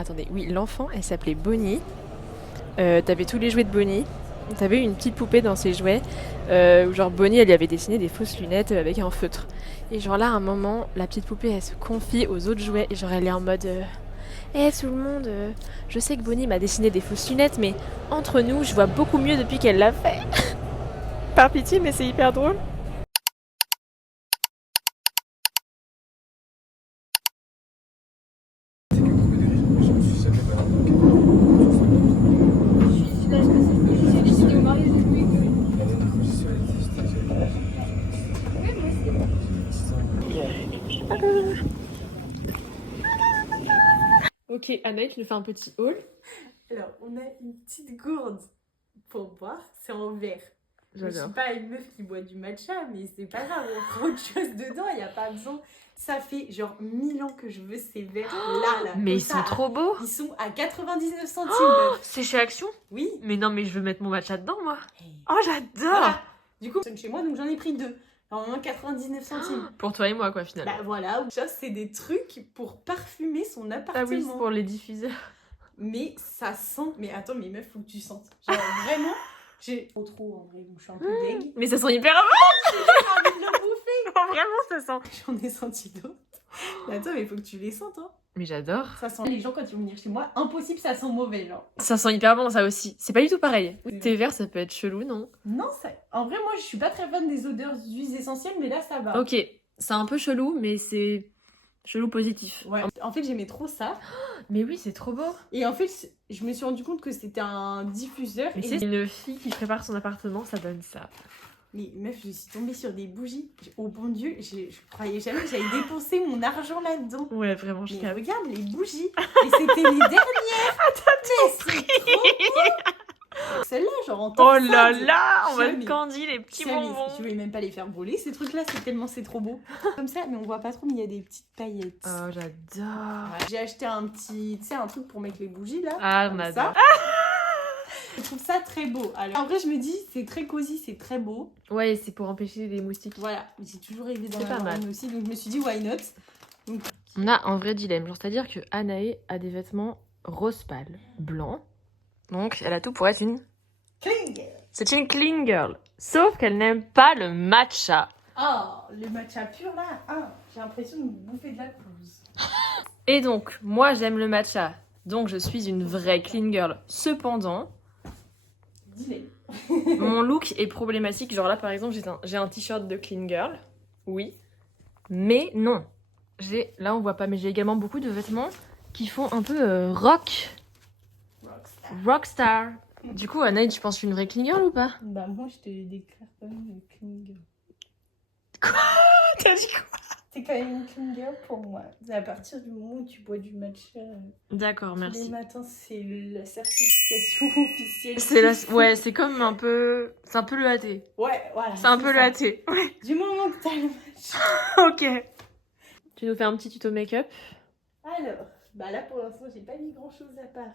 attendez, oui, l'enfant, elle s'appelait Bonnie. T'avais tous les jouets de Bonnie. T'avais une petite poupée dans ses jouets. Où genre Bonnie, elle y avait dessiné des fausses lunettes avec un feutre. Et genre là, à un moment, la petite poupée, elle se confie aux autres jouets. Et genre, elle est en mode... tout le monde, je sais que Bonnie m'a dessiné des fausses lunettes, mais entre nous, je vois beaucoup mieux depuis qu'elle l'a fait. Par pitié, mais c'est hyper drôle. Ok, Anaïs, tu nous fais un petit haul. Alors, on a une petite gourde pour boire, c'est en verre. Je J'adore. suis pas une meuf qui boit du matcha, mais c'est pas grave, on prend autre chose dedans, il n'y a pas besoin. Ça fait genre 1000 ans que je veux ces verres là. Mais Comme ils ça, sont trop beaux. Ils sont à 99 centimes, Oh, meuf. c'est chez Action? Oui. Mais non, mais je veux mettre mon matcha dedans, moi. Hey. Oh, j'adore. Voilà. Du coup, c'est chez moi, donc j'en ai pris 2. Normalement 99 centimes. Pour toi et moi, quoi, finalement. Bah voilà, ça c'est des trucs pour parfumer son appartement. Ah oui, c'est pour les diffuseurs. Mais ça sent. Mais attends, mais meuf, faut que tu sentes. Genre vraiment, j'ai trop en vrai, donc je suis un peu deg. Mais ça sent hyper bon. J'ai envie de le bouffer. Vraiment, ça sent. J'en ai senti d'autres. Mais attends, mais faut que tu les sentes, hein. Mais j'adore. Ça sent. Les gens, quand ils vont venir chez moi, impossible, ça sent mauvais, genre. Ça sent hyper bon, ça aussi. C'est pas du tout pareil. Oui. Thé vert, ça peut être chelou, non? Non, ça. En vrai, moi, je suis pas très fan des odeurs d'huiles essentielles, mais là, ça va. Ok, c'est un peu chelou, mais c'est chelou positif. Ouais. En fait, j'aimais trop ça. Mais oui, c'est trop beau. Et en fait, je me suis rendu compte que c'était un diffuseur. Mais et... c'est une fille qui prépare son appartement, ça donne ça. Mais meuf, je suis tombée sur des bougies. Oh bon Dieu, je croyais jamais que j'allais dépenser mon argent là-dedans. Ouais, vraiment, je Mais capte. regarde les bougies. Et c'était les dernières. Mais c'est trop beau. Celle-là, genre en Oh torsade. là là, on va Jamais. le candy, les petits bonbons. Je vais même pas les faire brûler, ces trucs-là, c'est tellement c'est trop beau. Comme ça, mais on voit pas trop, mais il y a des petites paillettes. Oh, j'adore. J'ai acheté un petit, tu sais, un truc pour mettre les bougies là. Ah, on comme adore. ça. Je trouve ça très beau. Alors, en vrai, je me dis, c'est très cosy, c'est très beau. Ouais, c'est pour empêcher les moustiques. Voilà, j'ai toujours rêvé dans C'est la pas mal. aussi, donc je me suis dit, why not. Donc, On a un vrai dilemme, genre c'est-à-dire que Anaë a des vêtements rose pâle, blancs. Donc elle a tout pour être une... cling. C'est une clean girl. Sauf qu'elle n'aime pas le matcha. Oh, le matcha pur là, j'ai l'impression de bouffer de la pelouse. Et donc, moi j'aime le matcha. Donc je suis une vraie clean girl. Cependant, Dis-les. mon look est problématique. Genre là par exemple, j'ai un t-shirt de clean girl. Oui. Mais non. Là on voit pas, mais j'ai également beaucoup de vêtements qui font un peu rock. Rockstar. Rockstar. Du coup, Anaïs, tu penses que je suis une vraie clean girl ou pas? Bah, moi, je te déclare quand même une clean girl. T'as dit quoi? T'es quand même une clean girl pour moi. C'est à partir du moment où tu bois du matcha. D'accord, Tous les merci. matins, c'est la certification officielle. Ouais, c'est comme un peu... C'est un peu le AT. Ouais, voilà. C'est un peu le ça. AT. Ouais. Du moment que t'as le matcha. Ok. Tu nous fais un petit tuto make-up? Alors, bah là, pour l'instant, j'ai pas mis grand-chose à part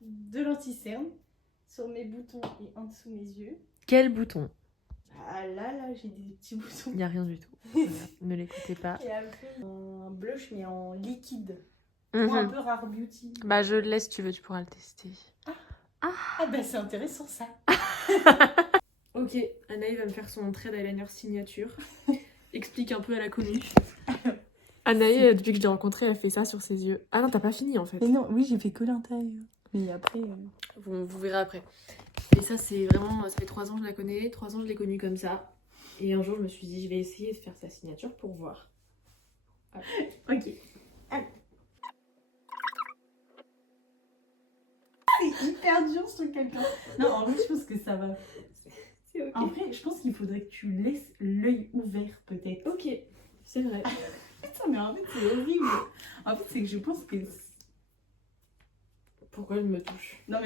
de l'anti-cerne sur mes boutons et en dessous mes yeux. Quel bouton? Ah là, j'ai des petits boutons. Il n'y a rien du tout. Voilà, ne l'écoutez pas. Et après, un blush, mais en liquide. Ou un peu rare beauty. Bah, je le laisse, tu veux, tu pourras le tester. Ah bah c'est intéressant ça. Ok, Anaïs va me faire son trait d'eyeliner signature. Explique un peu à la connue. Anaïs, depuis que je l'ai rencontrée, elle fait ça sur ses yeux. Ah non, t'as pas fini en fait. Mais non, oui j'ai fait que l'intérieur. Mais après... Vous verrez après. Et ça, c'est vraiment... Ça fait 3 ans que je la connais. 3 ans, je l'ai connue comme ça. Et un jour, je me suis dit, je vais essayer de faire sa signature pour voir. Voilà. Ok. Allez. C'est hyper dur ce truc quelqu'un. Non, en vrai je pense que ça va. C'est ok. En vrai je pense qu'il faudrait que tu laisses l'œil ouvert peut-être. Ok, c'est vrai. Putain mais en fait c'est horrible. En fait c'est que je pense que... Pourquoi elle me touche? Mais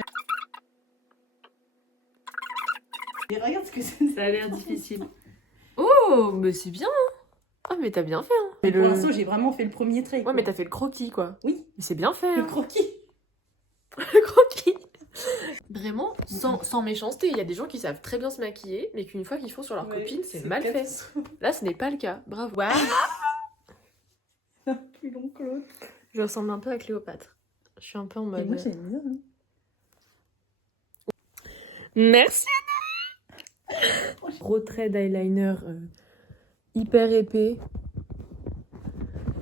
regarde ce que c'est. Ça a l'air difficile. Oh, mais c'est bien, hein. Ah, mais t'as bien fait, hein. Mais Pour l'instant j'ai vraiment fait le premier trait. Ouais, mais t'as fait le croquis, quoi. Oui. Mais c'est bien fait, Le hein. croquis. Le croquis. Vraiment, sans méchanceté. Il y a des gens qui savent très bien se maquiller, mais qu'une fois qu'ils font sur leur Ouais, copine, c'est mal fait. catastrophe. Là, ce n'est pas le cas. Bravo. Waouh. Plus long que l'autre. Je ressemble un peu à Cléopâtre. Je suis un peu en Et mode... moi, j'aime bien. Hein. Merci Gros trait d'eyeliner hyper épais.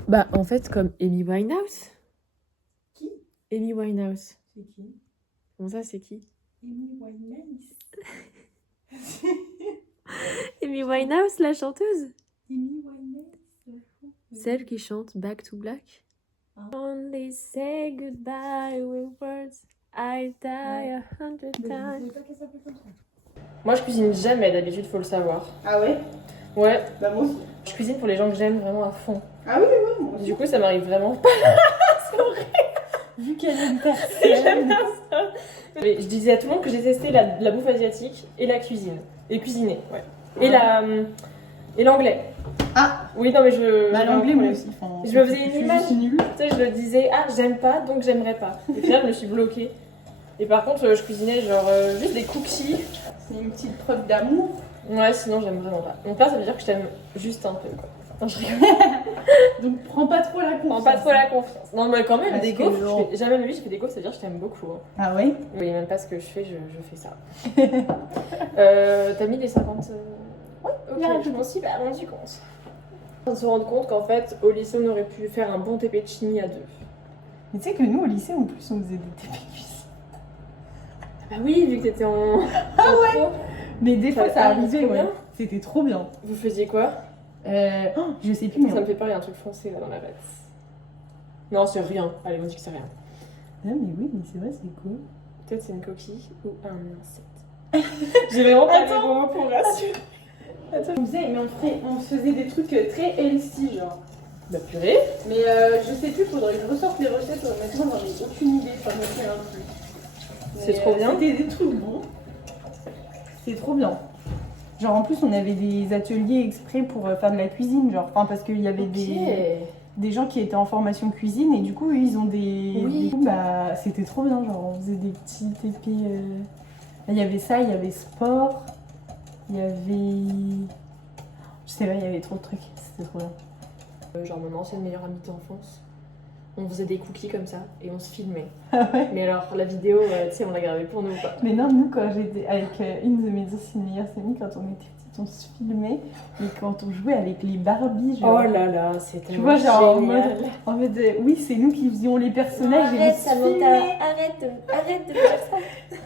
Bah, en fait, comme Amy Winehouse. Qui? Amy Winehouse. C'est qui? Comment ça, c'est qui? Amy Winehouse. Amy Winehouse, la chanteuse. Amy Winehouse. Celle qui chante Back to Black. Ah. Only say goodbye with words. I die 100 Mais je times. savais pas qu'elle s'appelait comme ça. Moi, je cuisine jamais, d'habitude, faut le savoir. Ah ouais? Ouais, Bah moi aussi. je cuisine pour les gens que j'aime vraiment à fond. Ah oui, ouais, moi aussi. Du coup, ça m'arrive vraiment pas. Vu qu'elle est une J'aime personne. bien ça. Mais je disais à tout le monde que j'ai testé la bouffe asiatique et la cuisine. Et cuisiner, ouais. Et et l'anglais. Ah! Oui, non, mais je... Bah l'anglais, moi aussi. Enfin, Je me faisais une suis image. juste nulle. Tu sais, je le disais, ah, j'aime pas, donc j'aimerais pas. Et puis là, je me suis bloquée. Et par contre, je cuisinais genre juste des cookies. C'est une petite preuve d'amour. Ouais, sinon, j'aime vraiment pas. Donc là, ça veut dire que je t'aime juste un peu, quoi. Non, je rigole. Donc prends pas trop la confiance. Prends pas trop la confiance. Non, mais quand même, Parce des que gaufres, genre- jamais de ma vie, je fais des gaufres, ça veut dire que je t'aime beaucoup. Hein. Ah ouais? Vous voyez même pas ce que je fais, je fais ça. T'as mis les 50... Ouais, ok, bien, je m'en suis pas rendu compte. On se rend compte qu'en fait, au lycée, on aurait pu faire un bon TP de chimie à deux. Mais tu sais que nous, au lycée, en plus, on faisait des TP cuisine. Bah oui, vu que t'étais en... Ah ouais. Mais des fois, ça Ah, arrivait, trop ouais. bien. C'était trop bien. Vous faisiez quoi? Je sais plus, mais... Ça me fait peur, il y a un truc foncé là dans la tête. Non, c'est rien. Allez, on dit que c'est rien. Ah, mais oui, mais c'est vrai, c'est cool. Peut-être c'est une coquille ou un insecte. J'ai vraiment pas de Attends. bons mots pour rassurer. Attends, on faisait, mais on faisait des trucs très healthy, genre. Bah purée. Mais je sais plus, faudrait que je ressorte les recettes. Maintenant, j'en ai aucune idée, ça me fait un plus. C'est trop bien. C'était des trucs bons. C'est trop bien. Genre, en plus, on avait des ateliers exprès pour faire de la cuisine, genre. Enfin, parce qu'il y avait des gens qui étaient en formation cuisine et du coup, eux, ils ont des. Oui. Du coup, bah, c'était trop bien, genre, on faisait des petits TP. Il y avait ça, il y avait sport, il y avait. Je sais pas, il y avait trop de trucs, c'était trop bien. Genre mon ancienne meilleure amie d'enfance. On faisait des cookies comme ça et on se filmait. Ah ouais. Mais alors la vidéo, tu sais, on l'a gardée pour nous quoi. Mais non, nous, quand j'étais avec une de mes anciennes meilleures amies, quand on était petites, on se filmait. Et quand on jouait avec les Barbies, genre. Oh là là, c'était Tu vois, genre génial. en mode oui, c'est nous qui faisions les personnages et Arrête, on se Samantha, filmait. arrête de faire ça.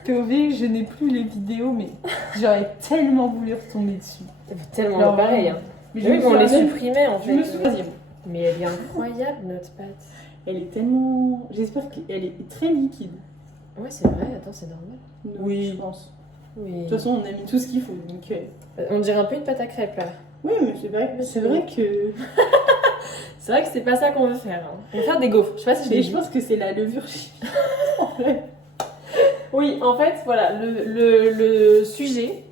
POV, je n'ai plus les vidéos, mais j'aurais tellement voulu retomber dessus. Tellement Alors, pareil. Hein. Mais Oui, mais on les souviens même- supprimait en je fait. me souviens. Mais elle est incroyable notre pâte. Elle est tellement. J'espère qu'elle est très liquide. Ouais, c'est vrai, attends, c'est normal. Oui, je pense. Oui. De toute façon, on a mis tout ce qu'il faut. Donc, On dirait un peu une pâte à crêpes là. oui, mais c'est vrai que. C'est vrai que c'est pas ça qu'on veut faire. Hein. On veut faire des gaufres. Je sais pas si je Mais l'ai je dit. pense que c'est la levure chimique. En vrai. Oui, en fait, voilà, le sujet,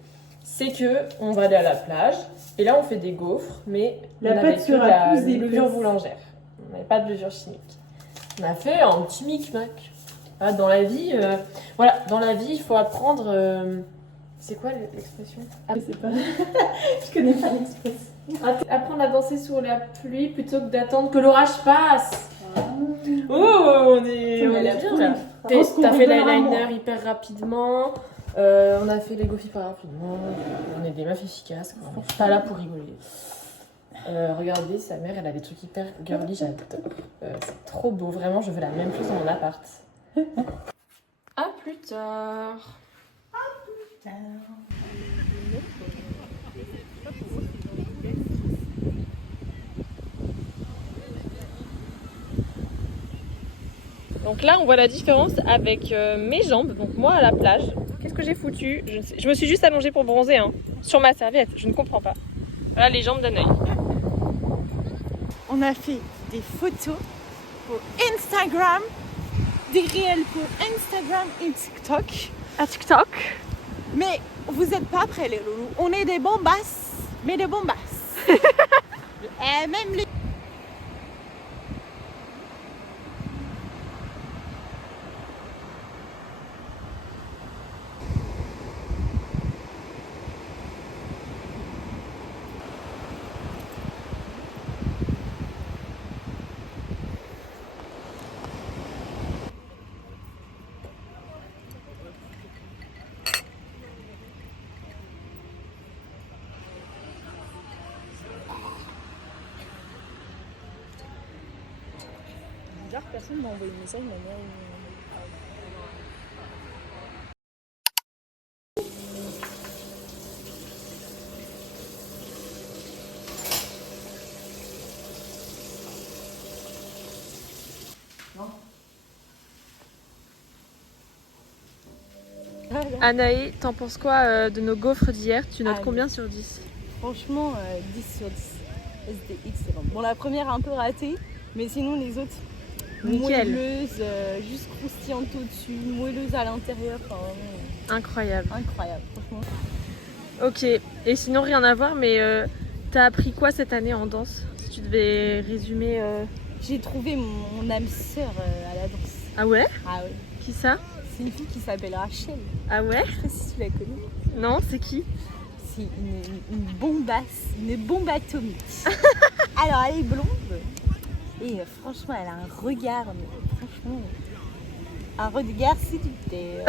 c'est que on va aller à la plage et là on fait des gaufres, mais La on pâte avait que sera de la plus épaisse. levure boulangère. On n'avait pas de levure chimique. On a fait un petit micmac. Ah, dans la vie, voilà, dans la vie, il faut apprendre. C'est quoi l'expression? Je sais pas. Je connais pas l'expression. Apprendre à danser sous la pluie plutôt que d'attendre que l'orage passe. Ah. Oh, on est Mais elle a bien trop là. Je pense qu'on T'as fait rigolera l'eyeliner moins. hyper rapidement. On a fait les gaufres hyper rapidement. On est des meufs efficaces. Quoi. On est pas là pour rigoler. Regardez, sa mère, elle a des trucs hyper girly, j'adore. C'est trop beau, vraiment, je veux la même chose dans mon appart. À plus tard. Donc là, on voit la différence avec mes jambes. Donc moi, à la plage, qu'est-ce que j'ai foutu? Je ne sais- Je me suis juste allongée pour bronzer, hein, sur ma serviette. Je ne comprends pas. Voilà les jambes d'un œil. On a fait des photos pour Instagram, des réels pour Instagram et TikTok. À TikTok. Mais vous n'êtes pas prêts les loulous. On est des bombasses, mais des bombasses. Même les... Personne m'a envoyé un message, ma mère. Anaë, t'en penses quoi de nos gaufres d'hier? Tu notes Ah, combien sur 10? Franchement, 10 sur 10. C'était excellent. Bon, la première un peu ratée, mais sinon les autres, Nickel. moelleuses, juste croustillantes au-dessus, moelleuses à l'intérieur. Enfin, vraiment Incroyable. incroyable, franchement. Ok, et sinon rien à voir, mais t'as appris quoi cette année en danse? Si tu devais résumer. J'ai trouvé mon âme sœur à la danse. Ah ouais? Ah ouais. Qui ça? C'est une fille qui s'appelle Rachel. Ah ouais? Je sais pas si tu la connais. Non, c'est qui? C'est une bombasse, une bombe atomique. Alors elle est blonde et franchement elle a un regard, mais franchement un regard séducteur.